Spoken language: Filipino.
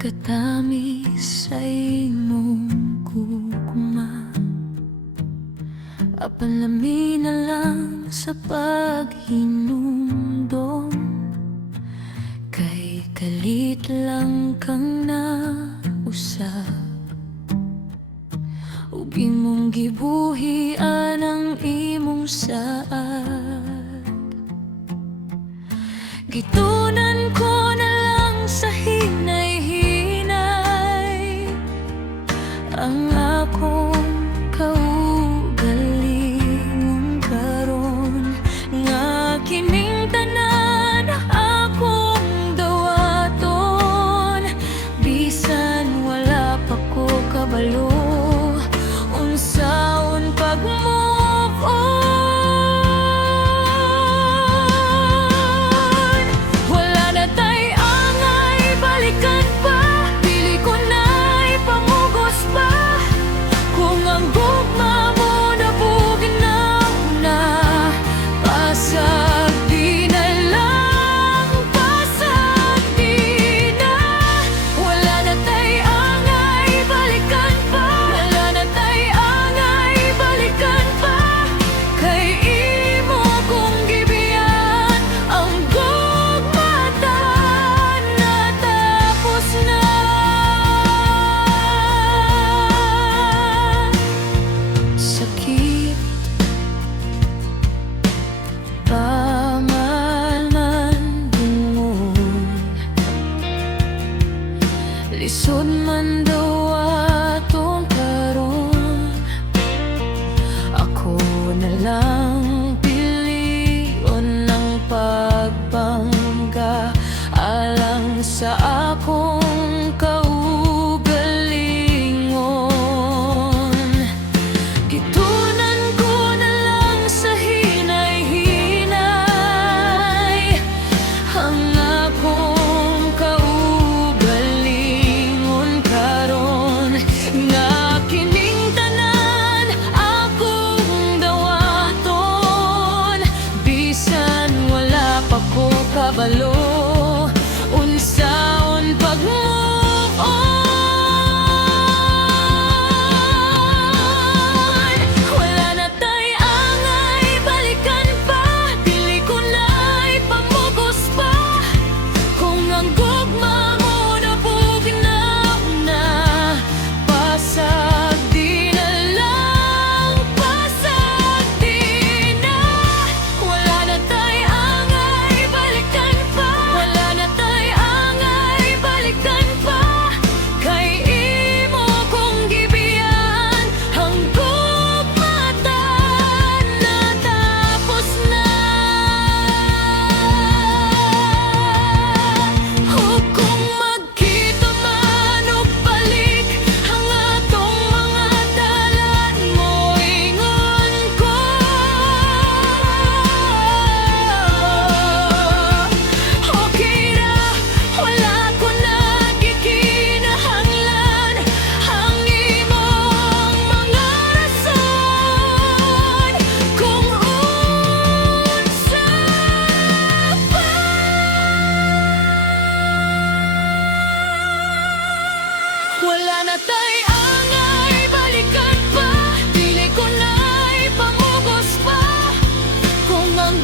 Katamis sa imong gugma, apalami na lang sa paghinumdum. Kay kalit lang kang nausap, ug imong gibuhian ang imong saad. Gitunan ko na lang sa hinay-hinay ang akong kaugalingon karon, nga kining tanan akong dawaton. Bisan wala pa ko kabalo unsaon pag-move on. Wala na tay angay balikan pa, dili ko na'y pamugos pa. Kung ang gugma mo nabugnaw na, pasag di na lang, pasag di na. Wala na tay angay balikan pa, wala na tay angay balikan pa. Kay imo kong gibiyan ang gugmatan, natapos na. Sakit pamanmangungon, lisod man daw atong karon. Ako na lang pilion ng pagbangga alang sa akong kaugalingon. Gitunan ko na lang sa hinay-hinay ang akong kaugalingon karon, nga kining tanan akong dawaton. Bisan wala pa ko kabalo unsaon pag-move on. Wala na tay angay balikan pa, dili ko na'y pamugos pa. Kung ang gugma mo nabugnaw na, pasag di na lang, pasag di na. Wala na tay angay balikan pa, wala na tay angay balikan pa. Kay imo kong gibiyan ang gugmatan, natapos na. Ug kung magkita man og balik ang atong mga dalan, moingon ko okay ra. Wala ko na gikinahanglan ang imong mga rason. Kung unsa pa, wala na tay angay balikan pa, dili ko na'y pamugos pa. Kung ang